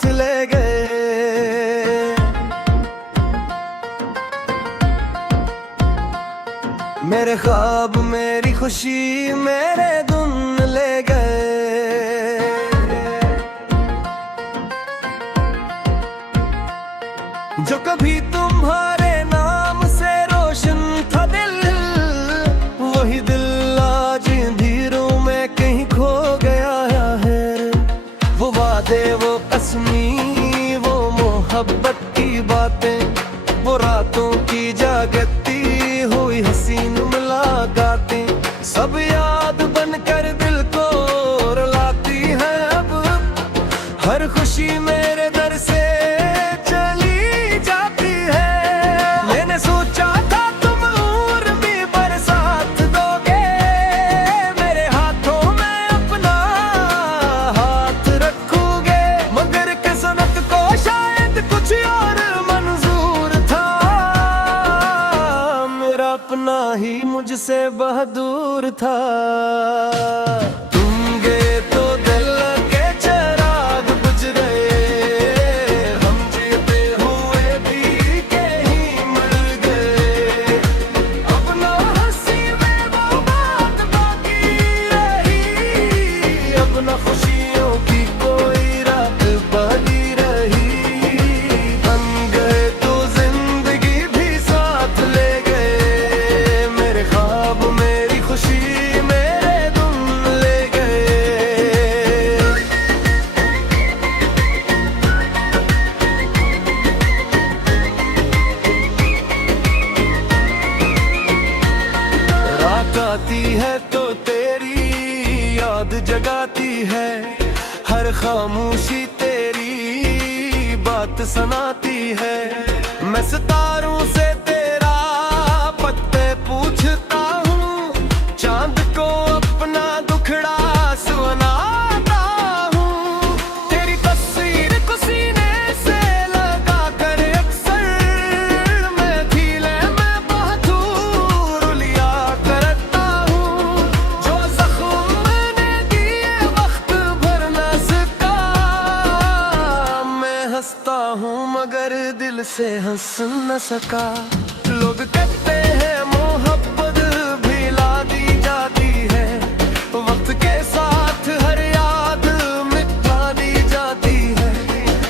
साथ ले गए। मेरे ख्वाब मेरी खुशी मेरे धुन ले गए। जो कभी तुम्हारे नाम से रोशन था दिल, वही दिल आज अंधेरों में कहीं खो गया है। वो वादे, वो कसमी, वो मोहब्बत की बातें, वो रातों की जागती हुई हसीन मुलाकातें, सब याद बनकर दिल को रुलाती है। अब हर खुशी मेरे दर से चली जाती है। मैंने सोचा था तुम और भी बरसात दोगे, मेरे हाथों में अपना हाथ रखोगे, मगर किस्मत को शायद कुछ और मंजूर था। मेरा अपना ही मुझसे बहादुर था। तुम गए तो दिल के चिराग बुझ गए, हम जीते हुए भी कहीं मर गए। अब ना हंसी में वो बात बाकी रही, अब ना खुशियों की कोई रात बाकी रही। हम गए तो जिंदगी भी साथ ले गए, मेरे ख्वाब मेरी खुशी मेरे धुन ले गए। रात आती है तो तेरी याद जगाती है, हर खामोशी तेरी बात सुनाती है। मैं सितारों से तेरा पत्ते पूछता हूँ, चांद को अपना दुखड़ा सुनाता हूँ। तेरी तस्वीर को सीने से लगा कर अक्सर मैं धीले में बहादुर लिया करता हूँ। जो जख्म मैंने दिए वक्त भर न सका, मैं हंसता हूँ मगर दिल से हंस न सका। लोग कहते हैं मोहब्बत भी ला दी जाती है, वक्त के साथ हर याद मिटा दी जाती है,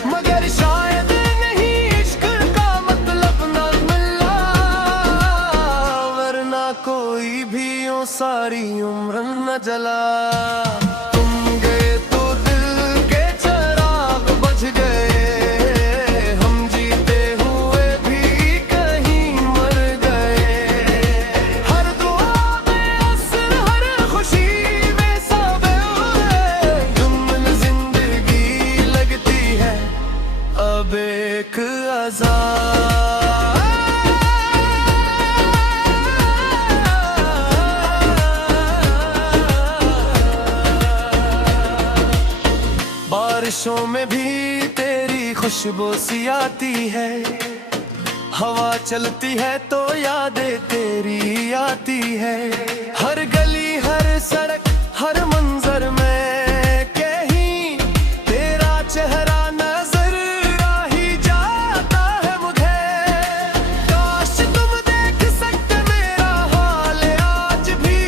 मगर शायद नहीं इश्क का मतलब न मिला, वरना कोई भी यूं सारी उम्र न जला। तुम गए तो दिल के चिराग बुझ गए, हम जीते हुए भी कहीं मर गए। हर दुआ में असर, हर खुशी में सबे जुम्मन जिंदगी लगती है अब एक अज़ाब। बारिशों में भी तेरी खुशबू सी आती है, हवा चलती है तो यादें तेरी आती है। हर गली हर सड़क हर मंजर में कहीं तेरा चेहरा नजर आ ही जाता है मुझे। काश तुम देख सकते मेरा हाल आज भी,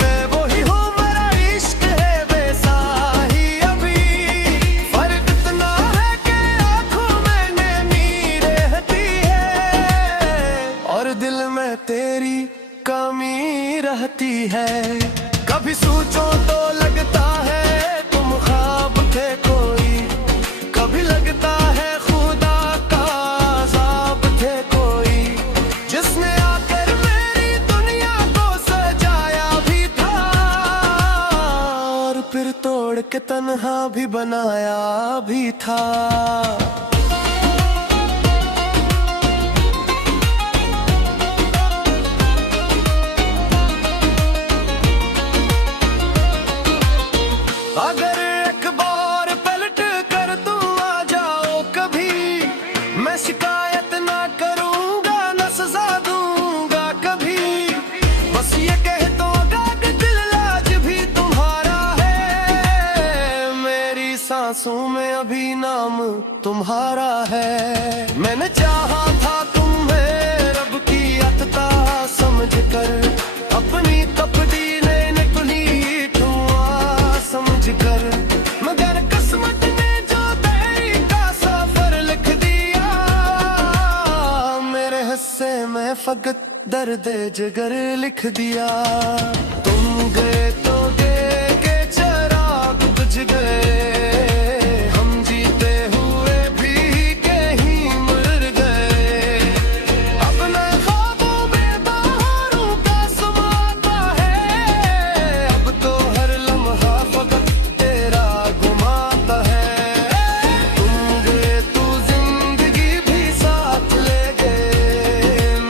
मैं वही हूँ मेरा इश्क है वैसा ही अभी। फर्क इतना है कि आंखों में नमी रहती है और दिल में तेरी कमी रहती है। कभी सोचो तो लगता है तुम ख्वाब थे कोई, कभी लगता है खुदा का अज़ाब थे कोई, जिसने आकर मेरी दुनिया को सजाया भी था और फिर तोड़ के तन्हा भी बनाया भी था। अगर एक बार पलट कर तुम आ जाओ कभी, मैं शिकायत ना करूंगा न सजा दूंगा कभी। बस ये कह दोगा कि दिल आज भी तुम्हारा है, मेरी सा सांसों में अभी नाम तुम्हारा है। मैंने चाहा था तुम्हें रब की अतता समझ कर, अपनी तपदी ने निकली धुआं समझ कर, मगर किस्मत ने जो तेरी का सफर लिख दिया, मेरे हिस्से में फकत दर्द जिगर लिख दिया। तुम गए तो गए के चिराग बुझ गए, हम जीते हुए भी कहीं मर गए। अपने ख्वाबों में बहारों का समाता है, अब तो हर लम्हा फकत तेरा घुमाता है। तुम गए तो जिंदगी भी साथ ले गए,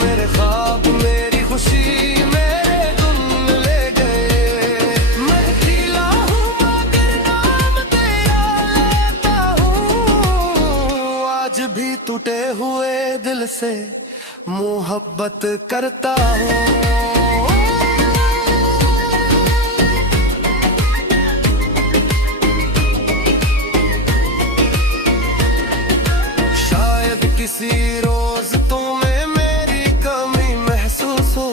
मेरे ख्वाब मेरी खुशी मेरे गुन ले गए। मैं खिला हूँ मगर नाम तेरा लेता हूँ, आज भी टूटे हुए दिल से मोहब्बत करता हूँ। शायद किसी रोज तुम्हें मेरी कमी महसूस हो,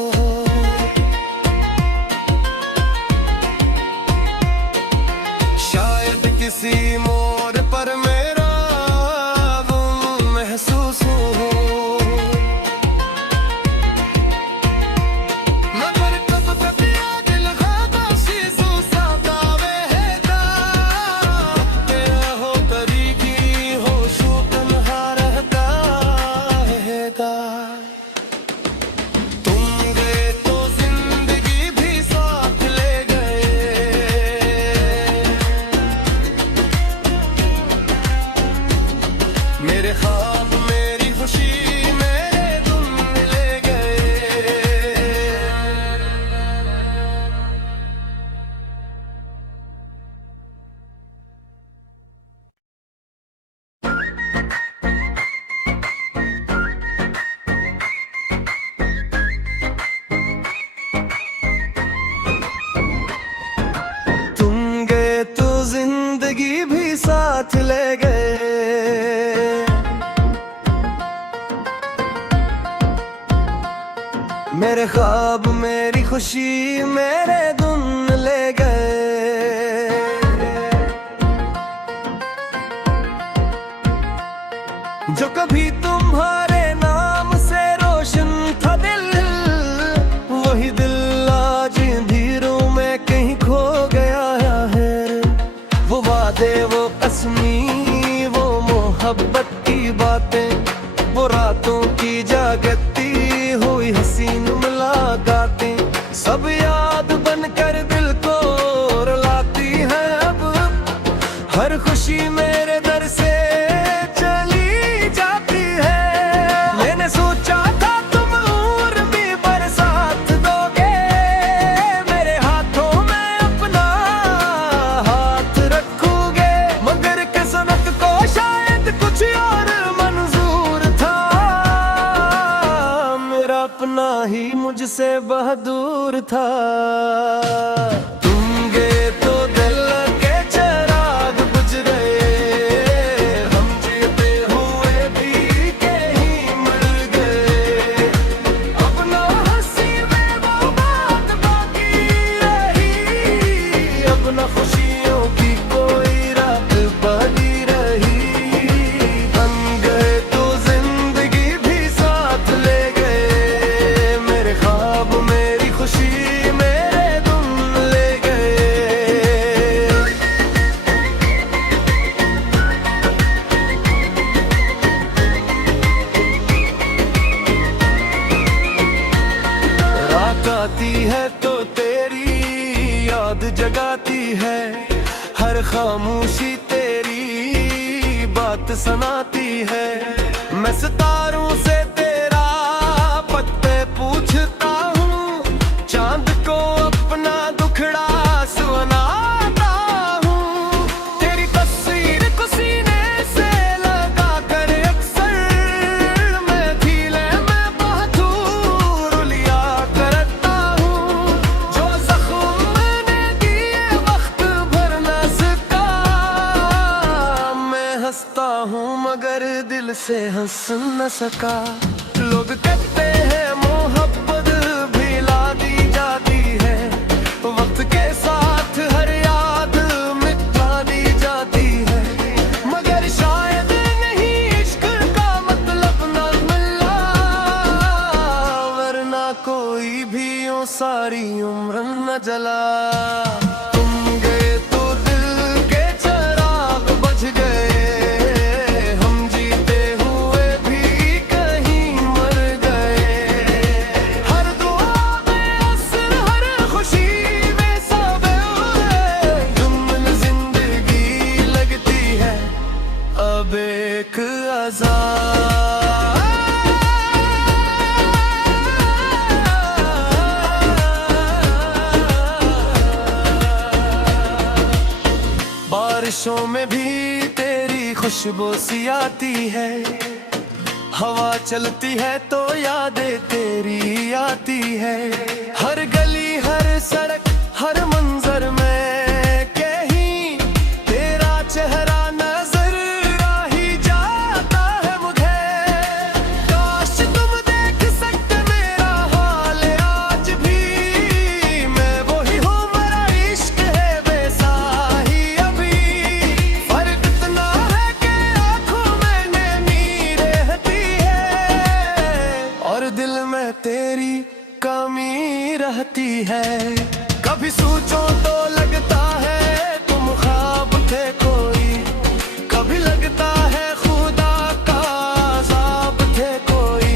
शायद किसी मोड़ पर मेरा गुम महसूस हो, मगर कब तक दिल खामोशी सुसाता रहेगा। तेरा हो तरीकी हो शू तन्हा रहता रहेगा। तुम गए तो जिंदगी भी साथ ले गए, मेरे ख्वाब मेरी खुशी मेरे गुम ले गए। तुम गए तो जिंदगी भी साथ ले गए, मेरे ख्वाब मेरी खुशी मेरे गुम ले गए। जो कभी तुम्हारे नाम से रोशन था दिल, वही दिल आज अंधेरों में कहीं खो गया है। वो वादे वो कसमी वो मोहब्बत की बातें, वो रातों की जागती हुई हसीन मुलाकातें, सब याद बनकर दिल को रुलाती है। अब हर खुशी मेरे दर से चली जाती है। मैंने सोचा था तुम और भी बरसात दोगे, मेरे हाथों में अपना हाथ रखोगे, मगर किस्मत को शायद कुछ और मंजूर था। मेरा अपना ही मुझसे बहादुर था। तुम गए तो दिल के चिराग बुझ गए, हम जीते हुए भी कहीं मर गए। अपना हंसी में वो बात बाकी रही, अपना खुशियों की कोई रात बाकी रही। हम गए तो जिंदगी भी साथ ले गए, मेरे ख्वाब मेरी खुशी मेरे गुम ले गए। रात आती है तो तेरी याद जगाती है, हर खामोशी तेरी बात सुनाती है। मैं सितारों से तेरा पत्ते पूछता हूँ, चांद को अपना दुखड़ा सुनाता हूँ। तेरी तस्वीर को सीने से लगा कर अक्सर मैं धीले में बहुत दूर लिया करता हूँ। जो जख्म मैंने दिए वक्त भर न सका, दिल से हंस न सका। लोग कहते हैं मोहब्बत भी ला दी जाती है, वक्त के साथ हर याद मिटा दी जाती है, मगर शायद नहीं इश्क का मतलब न मिला, वरना कोई भी यूं सारी उम्र न जला। बारिशों में भी तेरी खुशबू सी आती है, हवा चलती है तो यादें तेरी आती है, हर गली हर सड़क हर मंजर में कहीं तेरा चेहरा नजर आ ही जाता है मुझे। काश तुम देख सकते मेरा हाल आज भी, मैं वही हूँ मेरा इश्क है वैसा ही अभी। फर्क इतना है कि आंखों में नमी रहती है और दिल में तेरी कमी रहती है। कभी सोचो तो लगता है तुम ख्वाब थे कोई, कभी लगता है खुदा का अज़ाब थे कोई,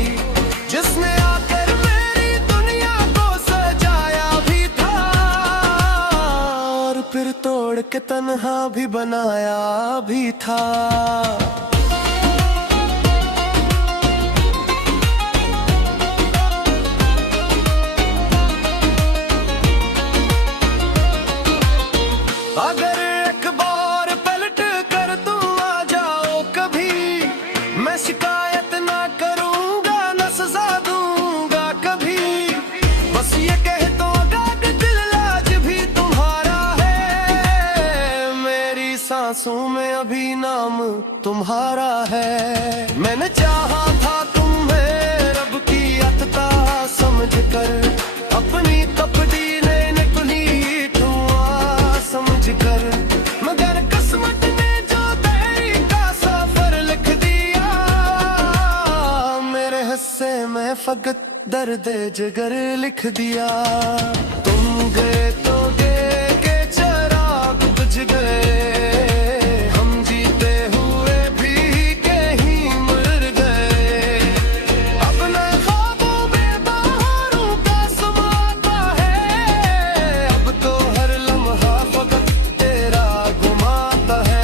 जिसने आकर मेरी दुनिया को सजाया भी था और फिर तोड़ के तन्हा भी बनाया भी था। अगर एक बार पलट कर तुम आ जाओ कभी, मैं शिकायत ना करूंगा न सजा दूंगा कभी, बस ये कह दूंगा कि दिल आज भी तुम्हारा है, मेरी सांसों में अभी नाम तुम्हारा है। मैंने चाहा था तुम्हें रब की अता समझ कर, अपनी तपदी मगर किस्मत ने जो तेरी का सफर लिख दिया, मेरे हिस्से में फकत दर्द जिगर लिख दिया। तुम गए तो गए के चिराग बुझ गए, हम जीते हुए भी कहीं मर गए, अपने ख्वाबों में बहारों का समाता है, अब तो हर लम्हा फकत तेरा घुमाता है।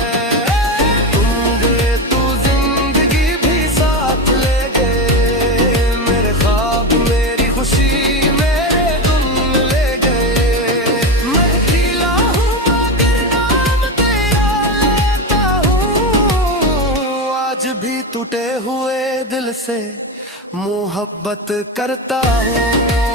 तुम गए तो जिंदगी भी साथ ले गए, मेरे ख्वाब मेरी खुशी मेरे गुम ले गए, मैं खिला हूँ मगर नाम तेरा लेता हूँ, आज भी टूटे हुए दिल से मोहब्बत करता हूँ।